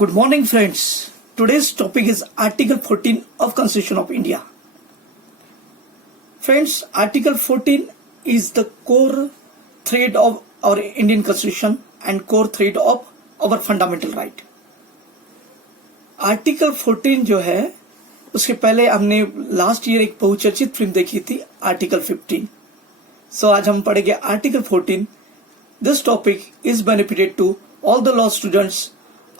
Good morning, friends. Today's topic is Article 14 of Constitution of India. Friends, Article 14 is the core thread of our Indian Constitution and core thread of our fundamental right. Article 14 जो है उसके पहले हमने last year एक बहुचर्चित film देखी थी Article 15. So आज हम पढ़ेंगे Article 14. This topic is benefited to all the law students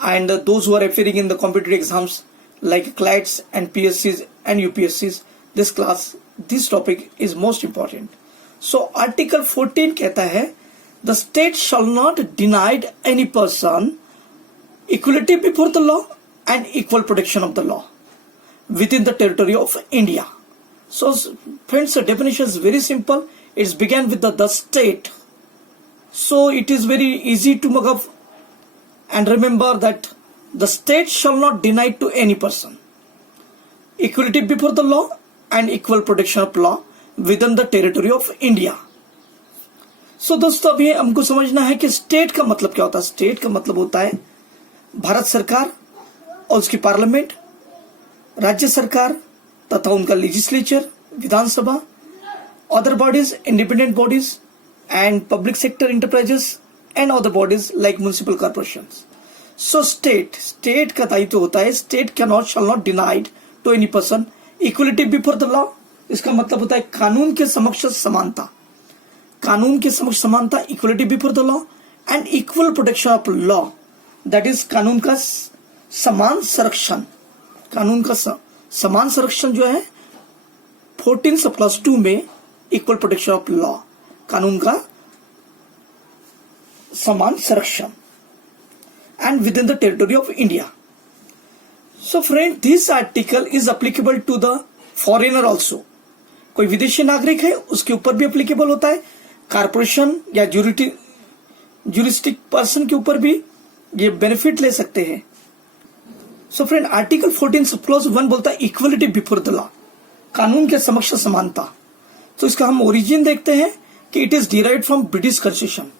and those who are appearing in the competitive exams like CLATs and PSCs and UPSCs. This topic is most important. So Article 14 कहता है the state shall not deny any person equality before the law and equal protection of the law within the territory of India. So friends, the definition is very simple. It's began with the state. So it is very easy to mug up and remember that the state shall not deny to any person equality before the law and equal protection of law within the territory of India. So दोस्तों अभी हमको समझना है कि state का मतलब क्या होता है. स्टेट का मतलब होता है भारत सरकार और उसकी पार्लियामेंट, राज्य सरकार तथा उनका legislature, Vidhan Sabha, other bodies, independent bodies and public sector enterprises and other bodies like municipal corporations. So state का दायित्व होता है state shall not deny to any person equality before the law. इसका मतलब होता है कानून के समक्ष समानता, कानून के समक्ष समानता, equality before the law and equal protection of law, that is कानून का समान संरक्षण. कानून का समान संरक्षण जो है 14 सब क्लास 2 में इक्वल प्रोटेक्शन ऑफ लॉ, कानून का समान संरक्षण and within the territory of India. So friend, this article is applicable to the foreigner also. कोई विदेशी नागरिक है उसके ऊपर भी applicable होता है, कारपोरेशन या juristic पर्सन के ऊपर भी ये बेनिफिट ले सकते हैं. So friend, आर्टिकल 14 क्लॉज 1 बोलता है इक्वलिटी बिफोर द लॉ, कानून के समक्ष समानता. तो इसका हम ओरिजिन देखते हैं कि it is derived from British constitution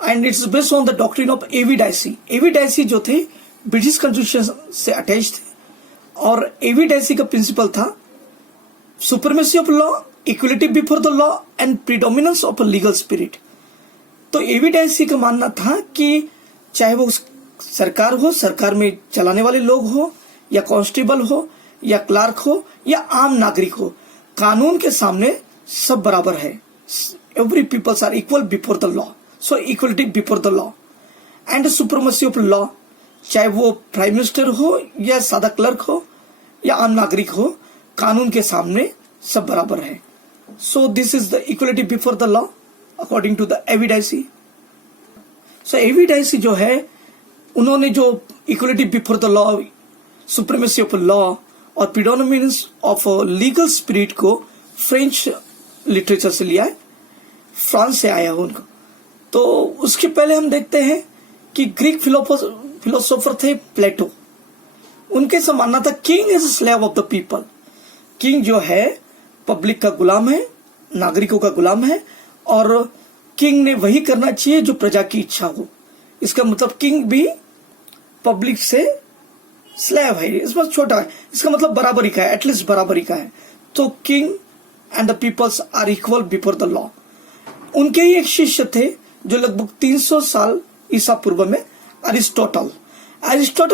and it's based on the doctrine of A V Dicey. A V Dicey जो थे ब्रिटिश कॉन्स्टिट्यूशन से अटैच थे और एवी डाइसी का प्रिंसिपल था supremacy of law, equality before the law and predominance of a legal spirit. तो A V Dicey का मानना था कि चाहे वो सरकार हो, सरकार में चलाने वाले लोग हो या कांस्टेबल हो या क्लार्क हो या आम नागरिक हो, कानून के सामने सब बराबर है. Every peoples are equal before the law. So equality before the law and supremacy of law, चाहे वो प्राइम मिनिस्टर हो या सादा क्लर्क हो या आम नागरिक हो, कानून के सामने सब बराबर है. So this is the equality before the law according to the A V Dicey. So A V Dicey जो है उन्होंने जो equality before the law, supremacy of law और प्रीडोमिनेंस ऑफ लीगल स्पिरिट को फ्रेंच लिटरेचर से लिया है, फ्रांस से आया है उनको. तो उसके पहले हम देखते हैं कि ग्रीक फिलोसोफर थे प्लेटो. उनके से मानना था king is slave of the people. King जो है पब्लिक का गुलाम है, नागरिकों का गुलाम है और किंग ने वही करना चाहिए जो प्रजा की इच्छा हो. इसका मतलब किंग भी पब्लिक से स्लेव है, इसमें छोटा है, इसका मतलब बराबरी का है, एटलीस्ट बराबरी का है. तो king and the peoples are equal before the law. उनके ही एक शिष्य थे जो लगभग 300 साल ईसा पूर्व में अरिस्टोटल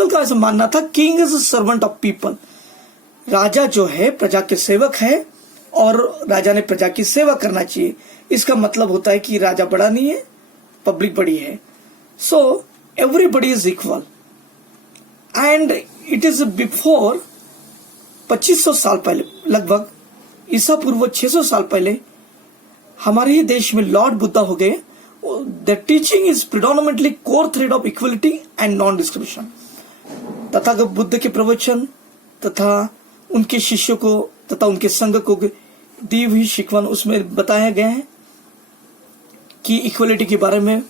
का ऐसा मानना था king is a servant of people. राजा जो है प्रजा के सेवक है और राजा ने प्रजा की सेवा करना चाहिए. इसका मतलब होता है कि राजा बड़ा नहीं है, पब्लिक बड़ी है. So everybody is equal and it is before 2500 साल पहले, लगभग ईसा पूर्व 600 साल पहले हमारे ही देश में लॉर्ड बुद्धा हो गए. The teaching is predominantly core thread of equality and non discrimination. Tathagata Buddha के प्रवचन तथा उनके शिष्यों को तथा उनके संघ को दी हुई शिकवन उसमें बताया गया है कि इक्वलिटी के बारे में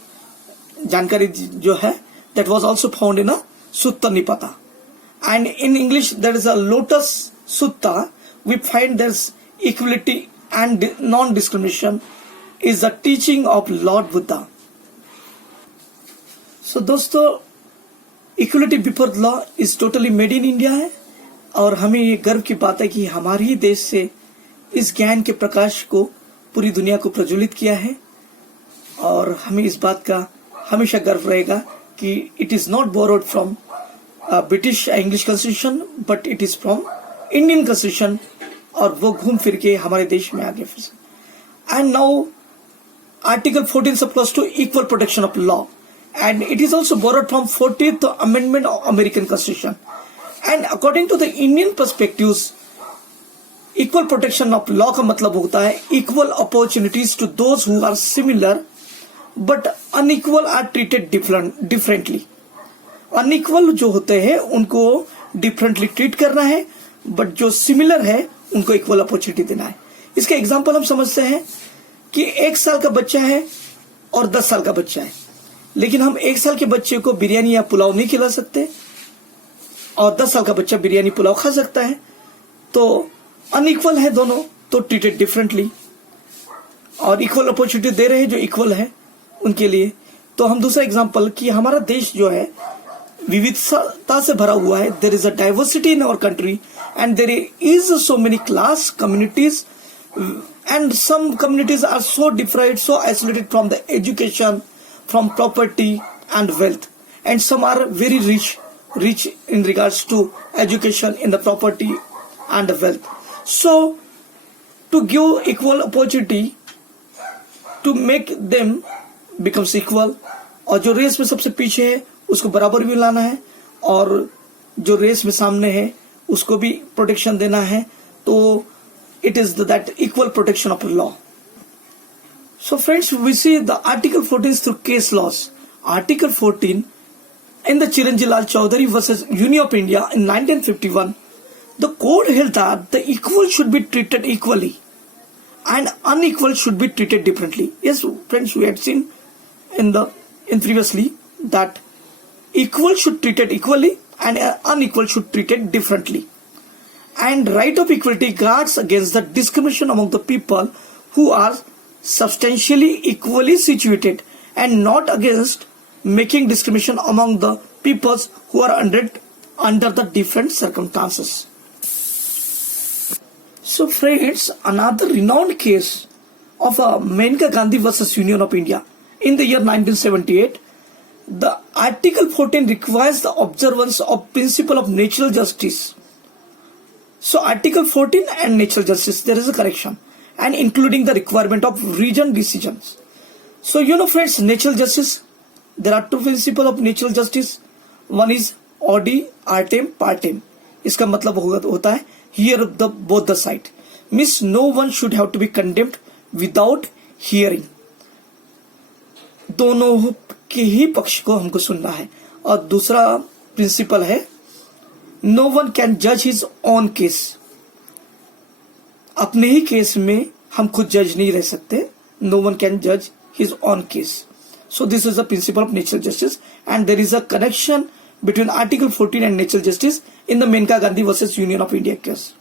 जानकारी जो है that was also found in a Sutta Nipata and in English that is a Lotus Sutta. We find there is equality and non-discrimination is the teaching of Lord Buddha. So दोस्तों equality before law is totally made in India है और हमें ये गर्व की बात है कि हमारे ही देश से इस ज्ञान के प्रकाश को पूरी दुनिया को प्रज्वलित किया है और हमें इस बात का हमेशा गर्व रहेगा कि it is not borrowed from British English constitution but it is from Indian constitution और वो घूम फिर के हमारे देश में आगे फिर and now article 14 sub clause two equal protection of law and it is also borrowed from 40th amendment of American Constitution. And according to the Indian perspectives, equal protection of law का मतलब होता है equal opportunities to those who are similar but unequal are treated differently. Unequal जो होते हैं उनको differently treat करना है but जो similar है उनको equal opportunity देना है. इसका एग्जाम्पल हम समझते हैं कि 1 साल का बच्चा है और 10 साल का बच्चा है, लेकिन हम 1 साल के बच्चे को बिरयानी या पुलाव नहीं खिला सकते और 10 साल का बच्चा बिरयानी पुलाव खा सकता है, तो अनइक्वल है दोनों, तो ट्रीटेड डिफरेंटली और इक्वल अपॉर्चुनिटी दे रहे हैं जो इक्वल है उनके लिए. तो हम दूसरा एग्जांपल कि हमारा देश जो है विविधता से भरा हुआ है. There is a diversity in our country and there is so many class communities and some communities are so different, so isolated from the education, from property and wealth, and some are very rich in regards to education in the property and the wealth. So to give equal opportunity to make them becomes equal, और जो race में सबसे पीछे है उसको बराबर भी लाना है और जो रेस में सामने है उसको भी प्रोटेक्शन देना है, तो it is that equal protection of law. So friends, we see the Article 14 through case laws. Article 14 in the Chiranjit Lal Chaudhary versus Union of India in 1951, the court held that the equal should be treated equally and unequal should be treated differently. Yes, friends, we had seen in previously that equal should be treated equally and unequal should be treated differently. And right of equality guards against the discrimination among the people who are substantially equally situated and not against making discrimination among the peoples who are under the different circumstances. So friends, another renowned case of Maneka Gandhi versus Union of India in the year 1978, the Article 14 requires the observance of principle of natural justice. So Article 14 and natural justice, there is a correction, and including the requirement of region decisions. So friends, natural justice, there are 2 principles of natural justice. One is ordi artem partem. इसका मतलब होता है hear the both the side, means no one should have to be condemned without hearing. दोनों के ही पक्ष को हमको सुनना है. और दूसरा प्रिंसिपल है no one can judge his own case. अपने ही केस में हम खुद जज नहीं रह सकते. No one can judge his own case. So this is the principle of natural justice, and there is a connection between Article 14 and natural justice in the Maneka Gandhi versus Union of India case.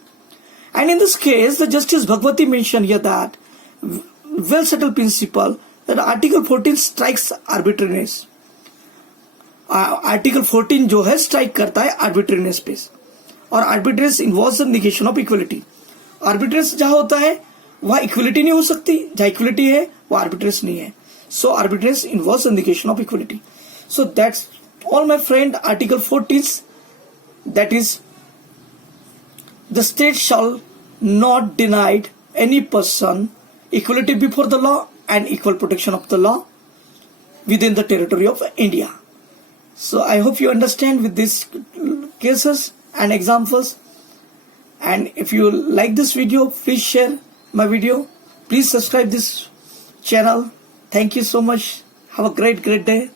And in this case, the Justice Bhagwati mentioned here that well settled principle that Article 14 strikes arbitrariness. Article 14 जो है strike करता है arbitrariness पे, और arbitrariness involves the negation of equality. Arbitrariness जहाँ होता है वहाँ equality नहीं हो सकती, जहाँ equality है वहाँ arbitrariness नहीं है. So arbitrariness involves the negation of equality. So that's all, my friend. Article 14, that is, the state shall not deny any person equality before the law and equal protection of the law within the territory of India. So I hope you understand with these cases and examples. And if you like this video, please share my video. Please subscribe this channel. Thank you so much. Have a great day.